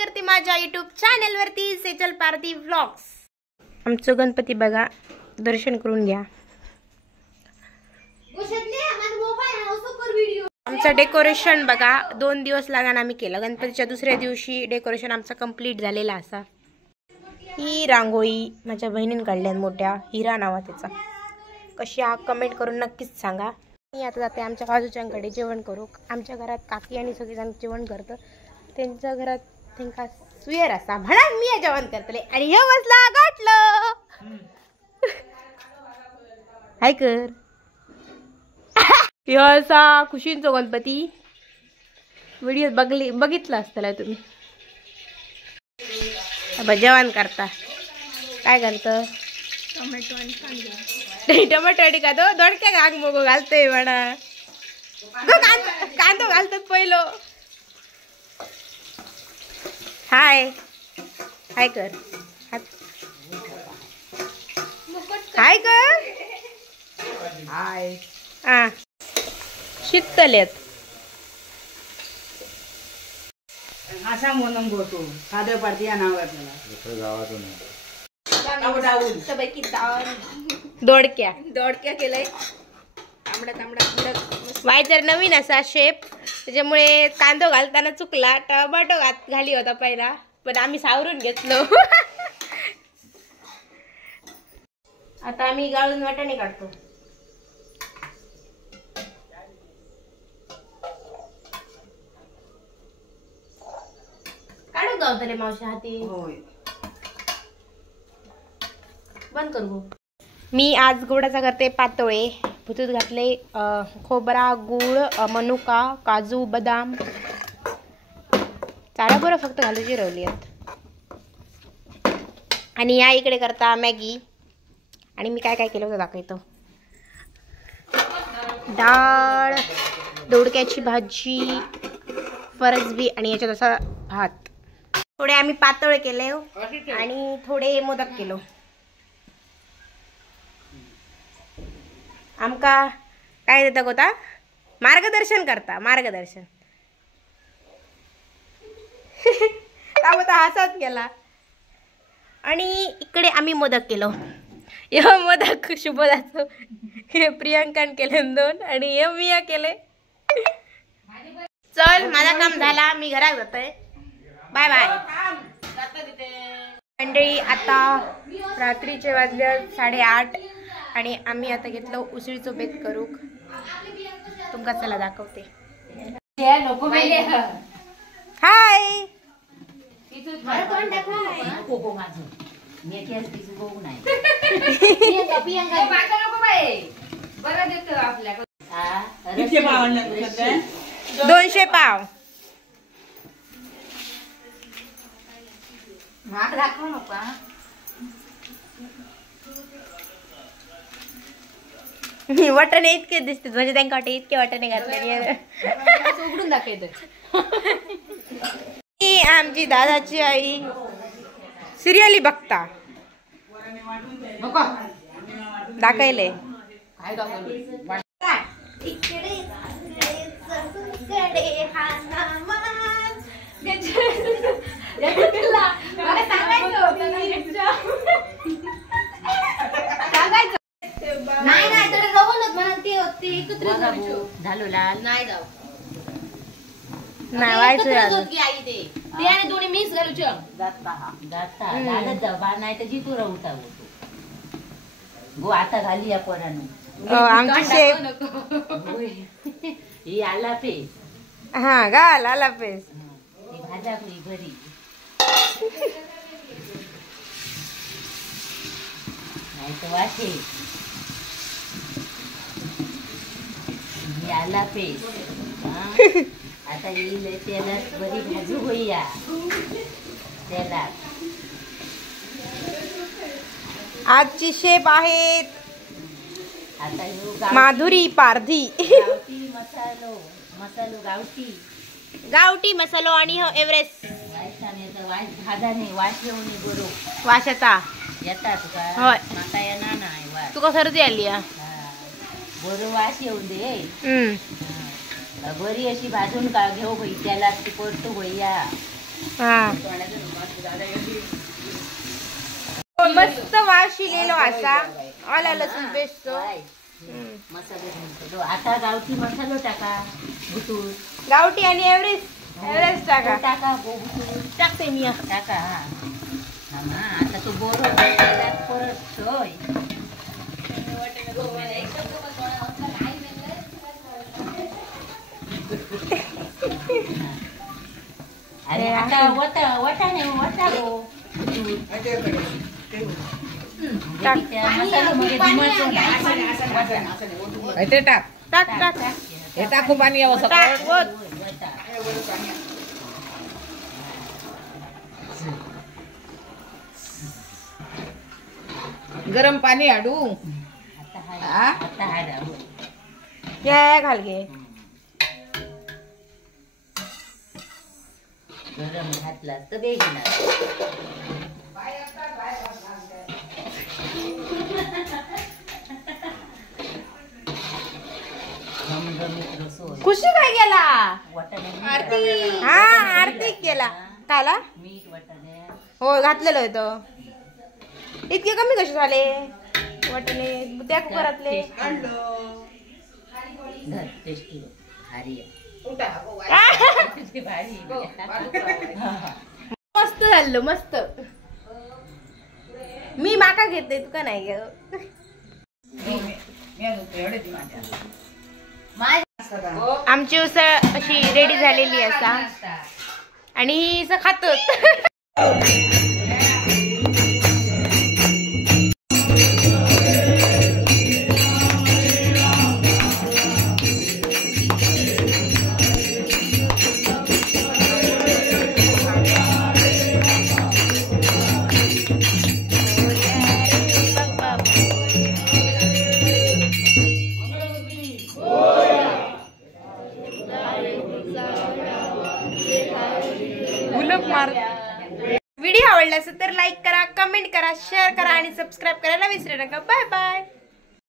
करते माझ्या YouTube channel वरती सेजल पारधी व्लॉग्स। आमचं गणपती बघा, दर्शन करून घ्या। आमचं डेकोरेशन बघा 2 दिवस लागून आम्ही केलं। गणपतीच्या दुसऱ्या दिवशी डेकोरेशन आमचं कंप्लीट झालेला असा। ही रांगोळी माझ्या बहिणीने काढल्या मोठ्या, हिरा नावा त्याचा। कशी हा कमेंट करून नक्कीच सांगा। मी आता जाते आमच्या बाजूच्यांकडे जेवण करू। आमच्या घरात काकी आणि सगळेजण जेवण करतात, त्यांच्या घरात त्यांना सुयर असा म्हणून मी जेवण करतले आणि हे बसला गाठलं हाय कर असा खुशींचा गणपती व्हिडिओ बघितला असताना तुम्ही। अब जेवण करता काय करतं टोमॅटो आणि का तो दोडक्या गाग मोगो घालतोय म्हणा कांदो घालतात पहिलो। हाय हाय कर हाय कर हाय हा शिकतलेत असा मोनम गोतो साधे पार्टी या नाव आपल्याला गावातून दोडक्या केलंय तांबडा तांबडा वायचर नवीन असा शेप, त्याच्यामुळे कांदो घालताना चुकला, टोमॅटो घाली होता पहिला पण आम्ही सावरून घेतलो। आता आम्ही गाळून वाटाणे काढतो। काढू गावतले मावशी हाती बंद करू। मी आज गोडाचा करते पातोळे। भुतूत घातले खोबरा, गूळ, मनुका, काजू, बदाम, चारा बरं फक्त घालूची रवली आहेत। आणि या इकडे करता मॅगी। आणि मी काय काय केलं होतं दाखवतो। डाळ, दोडक्याची भाजी, फरसबी आणि याच्यात असा भात। थोडे आम्ही पातळ केले आणि थोडे मोदक केलो। आमका काय देता गोता मार्गदर्शन करता मार्गदर्शन होता हसत गेला। आणि इकडे आम्ही मोदक केलो। हे मोदक शुभदाचं हे प्रियांकान केले 2 आणि हे मी केले। चल माझा काम झाला, मी घरात जातोय, बाय बाय मंडळी। आता रात्रीचे वाजले 8:30 आणि आम्ही आता घेतलो उसळीचं बेत करूक। तुमका चला दाखवते। हाय $200 पाव वाटाणे इतके दिसते म्हणजे त्यांना वाटते इतके वाटाणे घातले उघडून दाखवत। आमची दादाची आई सिरियली बघता दाखवले आता घाली या पोरानं आमची शेप ही आला पेस हा घाल आला पेस भाजा घरी नाही तर वाटे आला पेस आता येईल त्याला बरी भाजू होईया त्याला। आजची शेप आहेत आता माधुरी पारधी। गावठी मसालो गावठी मसालो आणि एव्हरेस्ट भाजा नाही वास येऊन बरो वाशाचा येता तुका होय माका येणार नाही वास तुका सर्दी आली बरो वास येऊन दे बरी अशी भाजून का घेऊ बाई त्याला ती परतू भैया हा मस्त वास शिलेलो असा आला लसूण पेस्ट मसाले घालतो. आता गावठी मसालो टाका गुटूर गावठी आणि एव्हरेस्ट टाका टाका गुटूर टाकते मी टाका. हा ना, आता तो बोर परत ठेव. अरे आता वटाणे गो ते टाक टाक टाक हे टाकू पाणी यावं टाक ओत. गरम पाणी आडू घे घाल घे गरम घातला तर बेगिना खुशी काय गेला वाटाणे हा आरती केला काला मीठ वाटाणे हो घातलेलं होतं. इतके कमी कसे झाले वाटणे त्या कुकरातले टेस्टी भारी मस्त झालं मस्त. मी माका घेते तुका नाही घे. आमची उसळ अशी रेडी झालेली असा आणि ही असं खातो. व्हिडिओ आवडला असेल तर लाईक करा, कमेंट करा, शेअर करा आणि सबस्क्राईब करायला विसरू नका. Bye bye.